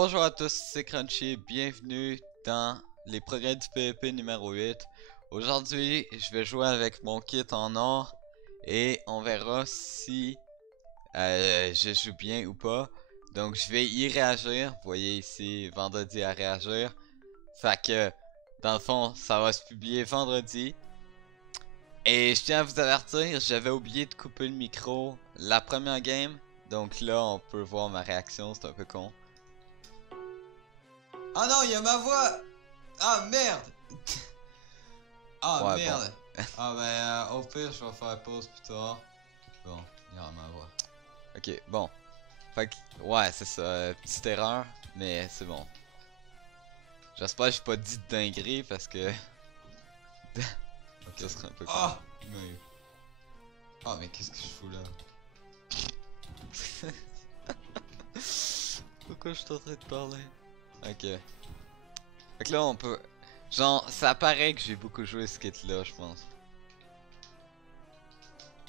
Bonjour à tous, c'est Crunchy, bienvenue dans les progrès du PvP numéro 8. Aujourd'hui, je vais jouer avec mon kit en or et on verra si je joue bien ou pas. Donc je vais y réagir, vous voyez ici vendredi à réagir. Fait que dans le fond, ça va se publier vendredi. Et je tiens à vous avertir, j'avais oublié de couper le micro la première game. Donc là, on peut voir ma réaction, c'est un peu con. Ah non, il y a ma voix! Ah merde! Ah Ouais, merde! bon. Ah ben au pire je vais faire pause plus tard. Bon, il y a ma voix. Ok, bon. Fait que, ouais, c'est ça, petite erreur, mais c'est bon. J'espère que j'ai pas dit de dinguerie parce que... ça serait un peu con. Ah! Mais... Ah mais qu'est-ce que je fous là? Pourquoi je suis en train de parler? Ok. Fait que là on peut... Genre, ça paraît que j'ai beaucoup joué ce kit là, je pense.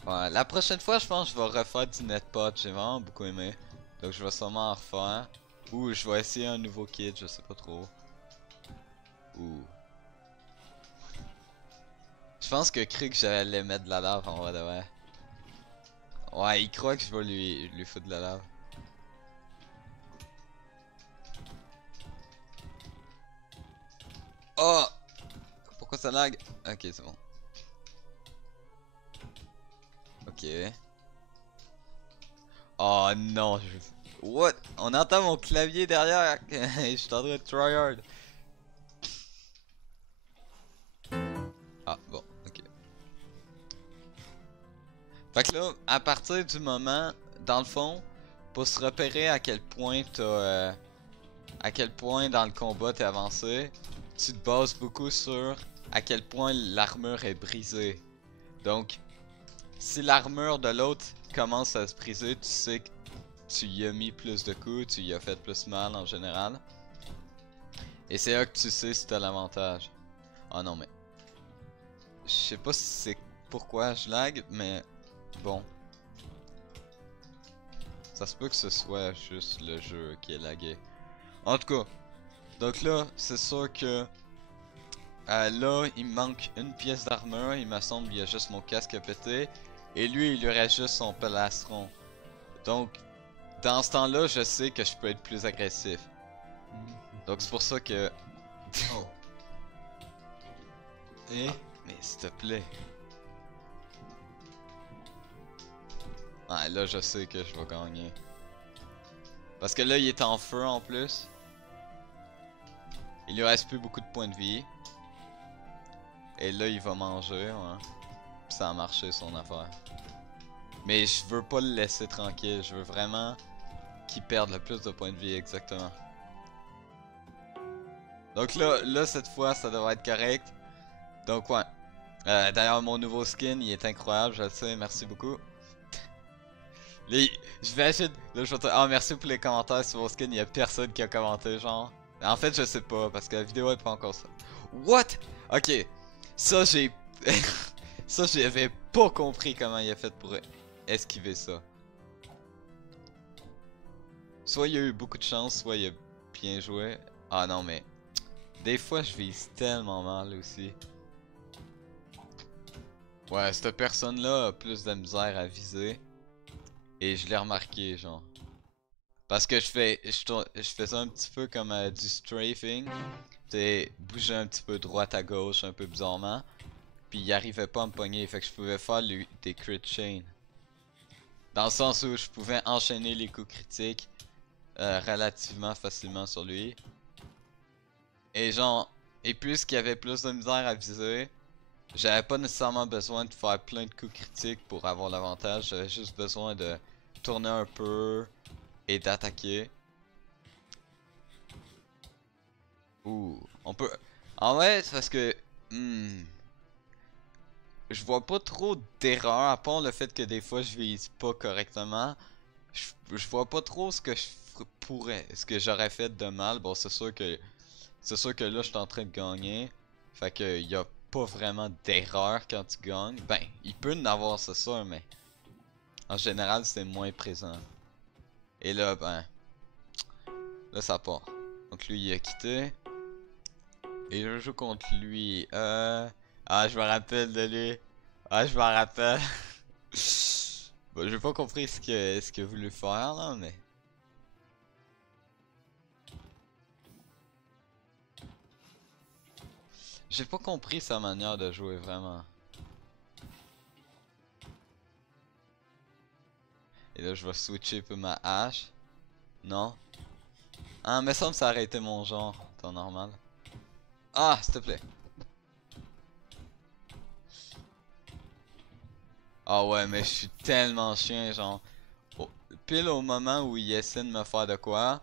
Ouais, la prochaine fois, je pense que je vais refaire du netpod. J'ai vraiment beaucoup aimé. Donc, je vais sûrement en refaire. Ou je vais essayer un nouveau kit, je sais pas trop. Ou. Je pense que cru que j'allais mettre de la lave en vrai de vrai. Ouais, il croit que je vais lui foutre de la lave. Oh! Pourquoi ça lag? Ok, c'est bon. Ok. Oh non, je... What? On entend mon clavier derrière. Je suis en train de tryhard. Ah, bon, ok. Fait que là, à partir du moment, dans le fond, pour se repérer à quel point t'as... à quel point dans le combat t'es avancé, tu te bases beaucoup sur à quel point l'armure est brisée. Donc, si l'armure de l'autre commence à se briser, tu sais que tu y as mis plus de coups, tu y as fait plus mal en général. Et c'est là que tu sais si t'as l'avantage. Ah non mais... Je sais pas si c'est pourquoi je lag, mais bon. Ça se peut que ce soit juste le jeu qui est lagué. En tout cas, donc là, c'est sûr que là, il me manque une pièce d'armure. Il me semble qu'il y a juste mon casque à péter. Et lui, il lui reste juste son pelastron. Donc, dans ce temps-là, je sais que je peux être plus agressif. Donc, c'est pour ça que... Oh. Et... Ah, mais s'il te plaît. Ah, là, je sais que je vais gagner. Parce que là, il est en feu en plus. Il lui reste plus beaucoup de points de vie. Et là, il va manger, ouais. Puis ça a marché son affaire. Mais je veux pas le laisser tranquille. Je veux vraiment qu'il perde le plus de points de vie, exactement. Donc là cette fois, ça devrait être correct. Donc ouais. D'ailleurs, mon nouveau skin, il est incroyable, je le sais, merci beaucoup. Je vais acheter... Là, je vais dire, ah, merci pour les commentaires sur vos skins, il y a personne qui a commenté, genre. En fait, je sais pas, parce que la vidéo est pas encore ça. What? Ok. Ça, j'ai... ça, j'avais pas compris comment il a fait pour esquiver ça. Soit il a eu beaucoup de chance, soit il a bien joué. Ah non, mais... Des fois, je vise tellement mal aussi. Ouais, cette personne-là a plus de misère à viser. Et je l'ai remarqué, genre. Parce que je fais ça un petit peu comme du strafing. C'est bouger un petit peu droite à gauche, un peu bizarrement. Puis il arrivait pas à me pogner, fait que je pouvais faire des crit chain. Dans le sens où je pouvais enchaîner les coups critiques relativement facilement sur lui. Et genre, et puisqu'il y avait plus de misère à viser, j'avais pas nécessairement besoin de faire plein de coups critiques pour avoir l'avantage. J'avais juste besoin de tourner un peu et d'attaquer. Ouh, on peut... En vrai, c'est parce que... je vois pas trop d'erreurs, à part le fait que des fois je vise pas correctement. Je vois pas trop ce que je pourrais, ce que j'aurais fait de mal. Bon, c'est sûr que là je suis en train de gagner. Fait que y a pas vraiment d'erreur quand tu gagnes. Ben, il peut en avoir, c'est sûr, mais en général c'est moins présent. Et là, ben, Là, ça part. Donc lui, il a quitté. Et je joue contre lui. Ah, je me rappelle de lui. Ah, je me rappelle. Bon, j'ai pas compris ce qu'il a voulu faire là, mais. J'ai pas compris sa manière de jouer vraiment. Et là, je vais switcher pour ma hache. Non. Ah, mais ça me aurait été mon genre, temps normal. Ah, s'il te plaît. Ah ouais, mais je suis tellement chien, genre. Pile au moment où il essaie de me faire de quoi,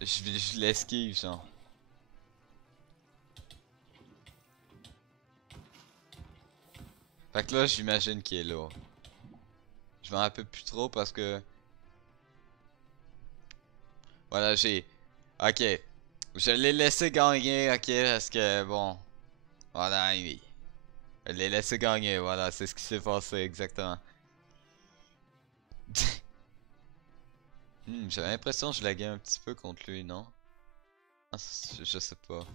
je l'esquive, genre. Fait que là, j'imagine qu'il est là. Je m'en rappelle plus trop parce que. Voilà, j'ai. Ok. Je l'ai laissé gagner, ok, parce que bon. Voilà, oui. Je l'ai laissé gagner, voilà, c'est ce qui s'est passé exactement. J'avais l'impression que je laguais un petit peu contre lui, non? Ah, je sais pas.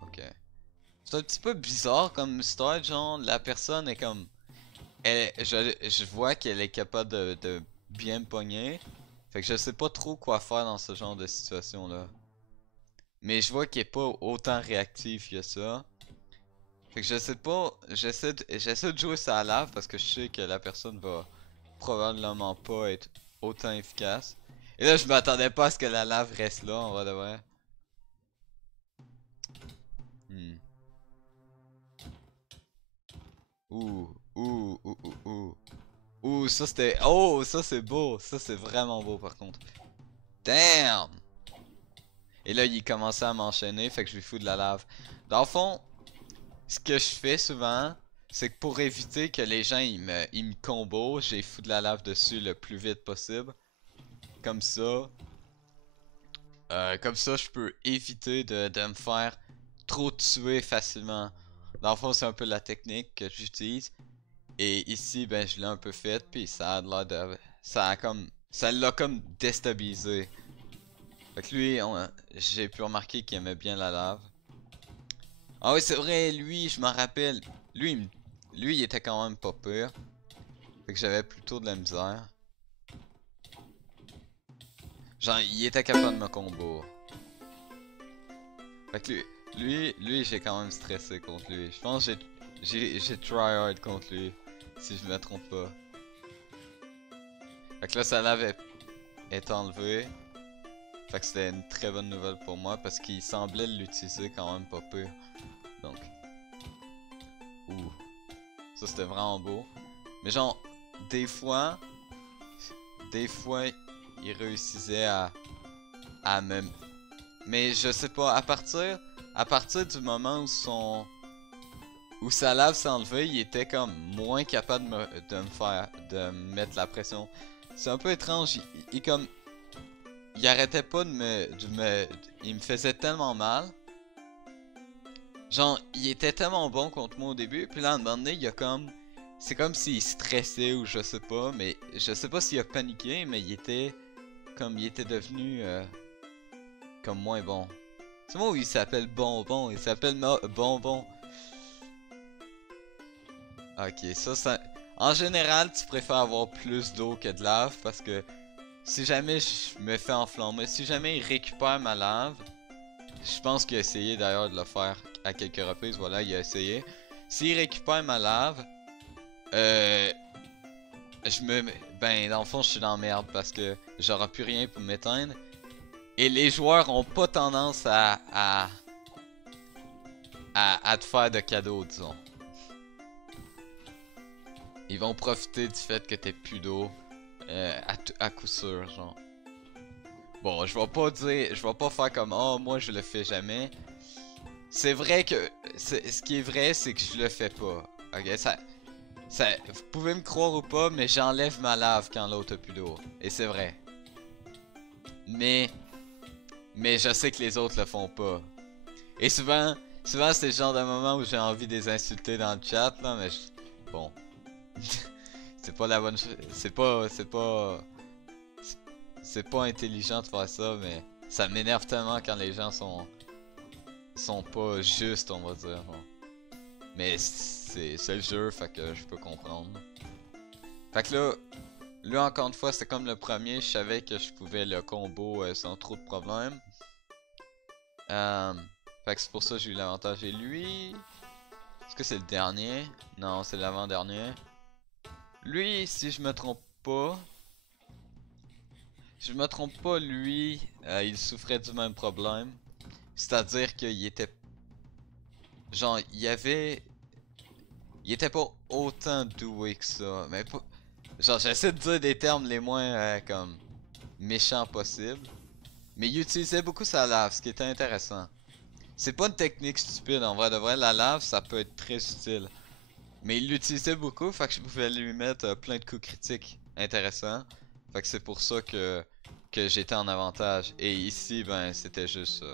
Ok. C'est un petit peu bizarre comme start, genre, la personne est comme. Je vois qu'elle est capable de bien me pogner. Fait que je sais pas trop quoi faire dans ce genre de situation-là. Mais je vois qu'il est pas autant réactif que ça. Fait que je sais pas, j'essaie de jouer ça à lave parce que je sais que la personne va probablement pas être autant efficace. Et là, je m'attendais pas à ce que la lave reste là, en vrai de vrai. Hmm. Ouh, ouh, ouh, ouh, ouh. Ouh, ça c'était. Oh, ça c'est beau. Ça c'est vraiment beau par contre. Damn! Et là, il commençait à m'enchaîner, fait que je lui fous de la lave. Dans le fond, ce que je fais souvent, c'est que pour éviter que les gens ils me combo, j'ai fous de la lave dessus le plus vite possible. Comme ça. Comme ça, je peux éviter de me faire trop tuer facilement. Dans le fond, c'est un peu la technique que j'utilise. Et ici, ben, je l'ai un peu faite, puis ça a l'air de. Ça l'a comme déstabilisé. Fait que lui, j'ai pu remarquer qu'il aimait bien la lave. Ah oui, c'est vrai, lui, je m'en rappelle. Lui, il était quand même pas pire. Fait que j'avais plutôt de la misère. Genre, il était capable de me combo. Fait que lui, j'ai quand même stressé contre lui. Je pense que j'ai tryhard contre lui. Si je me trompe pas. Fait que là, sa lave est enlevée. Fait que c'était une très bonne nouvelle pour moi parce qu'il semblait l'utiliser quand même pas pire. Donc. Ouh. Ça c'était vraiment beau. Mais genre, des fois. Des fois, il réussissait à me. Mais je sais pas, à partir du moment où sa lave s'est enlevée, il était comme moins capable de me mettre la pression. C'est un peu étrange, il arrêtait pas il me faisait tellement mal. Genre, il était tellement bon contre moi au début, puis là, à un moment donné, c'est comme s'il stressait ou je sais pas, mais je sais pas s'il a paniqué, mais il était devenu, comme moins bon. C'est moi où il s'appelle Bonbon, il s'appelle Bonbon. Ok, ça. En général, tu préfères avoir plus d'eau que de lave parce que si jamais je me fais enflammer, si jamais il récupère ma lave, je pense qu'il a essayé d'ailleurs de le faire à quelques reprises, voilà, il a essayé. S'il récupère ma lave, euh, je me. Ben, dans le fond, je suis dans la merde parce que j'aurai plus rien pour m'éteindre. Et les joueurs ont pas tendance à te faire de cadeaux, disons. Ils vont profiter du fait que t'aies plus d'eau. À coup sûr, genre. Bon, je vais pas faire comme oh moi je le fais jamais. C'est vrai que ce qui est vrai c'est que je le fais pas. Ok, vous pouvez me croire ou pas, mais j'enlève ma lave quand l'autre a plus d'eau. Et c'est vrai. Mais mais je sais que les autres le font pas. Et souvent c'est le genre de moment où j'ai envie de les insulter dans le chat là, mais bon. C'est pas la bonne chose. C'est pas c'est pas intelligent de faire ça, mais ça m'énerve tellement quand les gens sont pas justes, on va dire. Bon. Mais c'est le jeu, fait que je peux comprendre. Fait que là, lui encore une fois, c'est comme le premier, je savais que je pouvais le combo sans trop de problèmes. Fait que c'est pour ça que j'ai eu l'avantage. Et lui, est-ce que c'est le dernier? Non, c'est l'avant-dernier. Lui, si je me trompe pas, lui, il souffrait du même problème. C'est-à-dire qu'il était, genre, il était pas autant doué que ça, mais pas, genre, j'essaie de dire des termes les moins comme méchants possibles. Mais il utilisait beaucoup sa lave, ce qui était intéressant. C'est pas une technique stupide, en vrai de vrai, la lave ça peut être très utile. Mais il l'utilisait beaucoup, fait que je pouvais lui mettre plein de coups critiques intéressants. Fait que c'est pour ça que j'étais en avantage. Et ici, ben, c'était juste...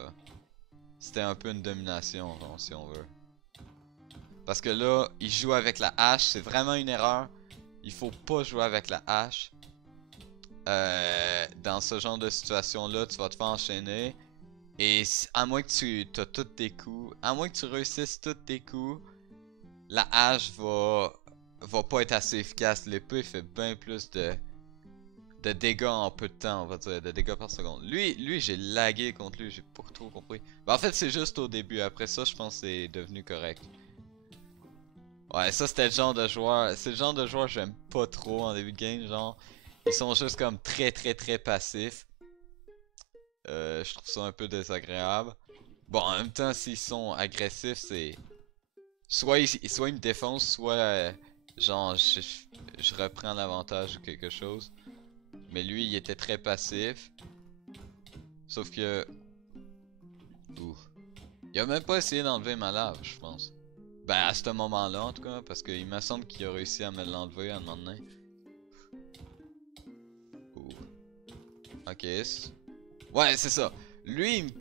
c'était un peu une domination, genre, si on veut. Parce que là, il joue avec la hache, c'est vraiment une erreur. Il faut pas jouer avec la hache. Dans ce genre de situation-là, tu vas te faire enchaîner. Et à moins que tu as tous tes coups, à moins que tu réussisses tous tes coups, la hache va pas être assez efficace. L'épée fait bien plus de dégâts en peu de temps, on va dire, de dégâts par seconde. Lui j'ai lagué contre lui, j'ai pas trop compris. Ben, en fait, c'est juste au début. Après ça, je pense que c'est devenu correct. Ouais, ça c'était le genre de joueur, c'est le genre de joueur que j'aime pas trop en début de game, genre. Ils sont juste comme très passifs. Je trouve ça un peu désagréable. Bon, en même temps, s'ils sont agressifs, c'est... soit ils me défoncent, soit genre je reprends l'avantage ou quelque chose. Mais lui, il était très passif. Sauf que... Ouh. Il a même pas essayé d'enlever ma lave, je pense. Ben, à ce moment-là, en tout cas, parce qu'il me semble qu'il a réussi à me l'enlever à un moment donné. Ouh. Ok. Ouais, c'est ça. Lui,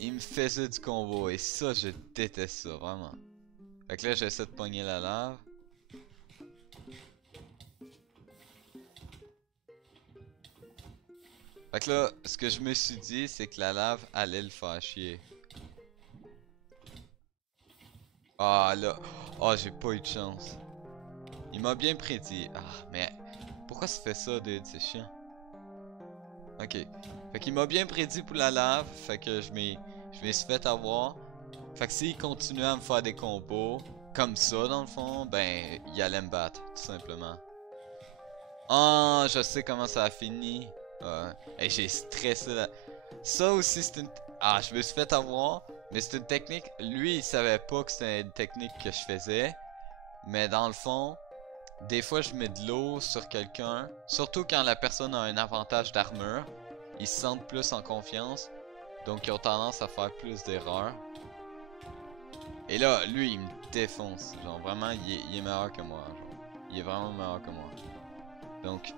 il me faisait du combo. Et ça, je déteste ça, vraiment. Fait que là, j'essaie de pogner la lave. Fait que là, ce que je me suis dit, c'est que la lave allait le faire chier. Ah là, oh j'ai pas eu de chance. Il m'a bien prédit. Ah mais pourquoi ça fait ça dude, c'est chiant. Ok. Fait qu'il m'a bien prédit pour la lave, fait que je m'y suis fait avoir. Fait que s'il continuait à me faire des combos comme ça dans le fond, ben il allait me battre, tout simplement. Ah, je sais comment ça a fini. Et j'ai stressé là. Ça aussi c'est une... Ah, je me suis fait avoir. Mais c'est une technique, lui il savait pas que c'était une technique que je faisais. Mais dans le fond, des fois je mets de l'eau sur quelqu'un. Surtout quand la personne a un avantage d'armure. Ils se sentent plus en confiance. Donc ils ont tendance à faire plus d'erreurs. Et là, lui il me défonce. Genre vraiment, il est meilleur que moi. Genre. Il est vraiment meilleur que moi. Donc...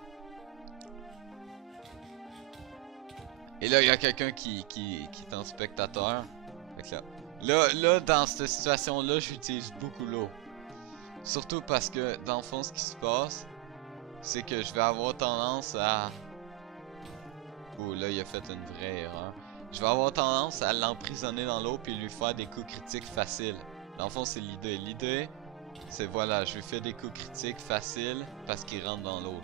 Et là, il y a quelqu'un qui est en spectateur. Fait que là, dans cette situation-là, j'utilise beaucoup l'eau. Surtout parce que, dans le fond, ce qui se passe, c'est que je vais avoir tendance à... Oh, là, il a fait une vraie erreur. Je vais avoir tendance à l'emprisonner dans l'eau puis lui faire des coups critiques faciles. Dans le fond, c'est l'idée. L'idée, c'est voilà, je lui fais des coups critiques faciles parce qu'il rentre dans l'eau.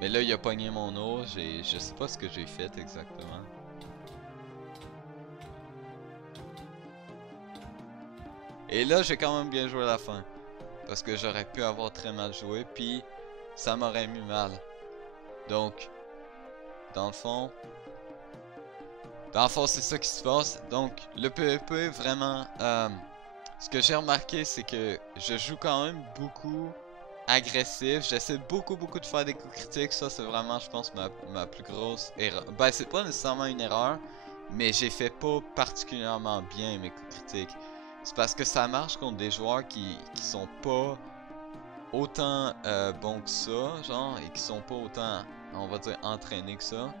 Mais là, il a pogné mon eau. Je sais pas ce que j'ai fait exactement. Et là, j'ai quand même bien joué à la fin. Parce que j'aurais pu avoir très mal joué. Puis, ça m'aurait mis mal. Donc, dans le fond... c'est ça qui se passe. Donc, le PvP, vraiment... ce que j'ai remarqué, c'est que je joue quand même beaucoup... agressif, j'essaie beaucoup de faire des coups critiques, ça c'est vraiment je pense ma plus grosse erreur. Ben c'est pas nécessairement une erreur, mais j'ai fait pas particulièrement bien mes coups critiques. C'est parce que ça marche contre des joueurs qui sont pas autant bons que ça, genre, et qui sont pas autant, on va dire, entraînés que ça.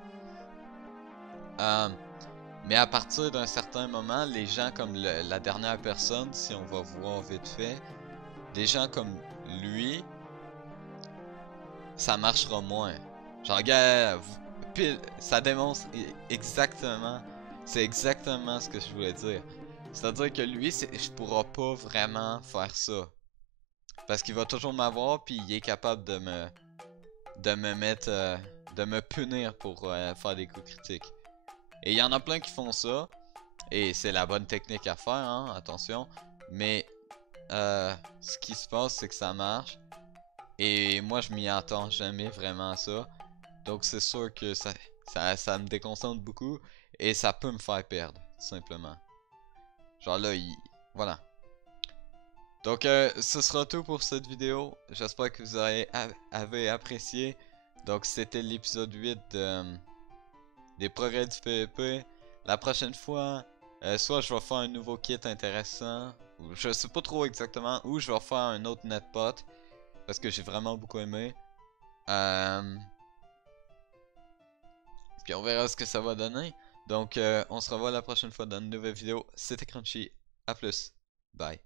Mais à partir d'un certain moment, les gens comme la dernière personne, si on va voir vite fait, des gens comme lui, ça marchera moins. Genre, gars, pile, ça démontre exactement, c'est exactement ce que je voulais dire. C'est-à-dire que lui, je pourrais pas vraiment faire ça. Parce qu'il va toujours m'avoir, puis il est capable de me mettre, de me punir pour faire des coups critiques. Et il y en a plein qui font ça, et c'est la bonne technique à faire, hein, attention. Mais ce qui se passe, c'est que ça marche. Et moi, je m'y attends jamais vraiment à ça. Donc c'est sûr que ça me déconcentre beaucoup. Et ça peut me faire perdre, tout simplement. Genre là, voilà. Donc ce sera tout pour cette vidéo. J'espère que vous avez apprécié. Donc c'était l'épisode 8 des progrès du PvP. La prochaine fois, soit je vais faire un nouveau kit intéressant. Ou je sais pas trop exactement. Ou je vais faire un autre netpot. Parce que j'ai vraiment beaucoup aimé. Puis on verra ce que ça va donner. Donc on se revoit la prochaine fois dans une nouvelle vidéo. C'était Crunchy. À plus. Bye.